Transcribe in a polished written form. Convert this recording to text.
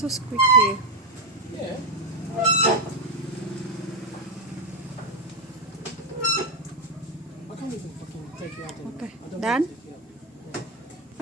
So squeaky. Yeah. I can't even fucking take you out anymore. Okay, I don't done? want to.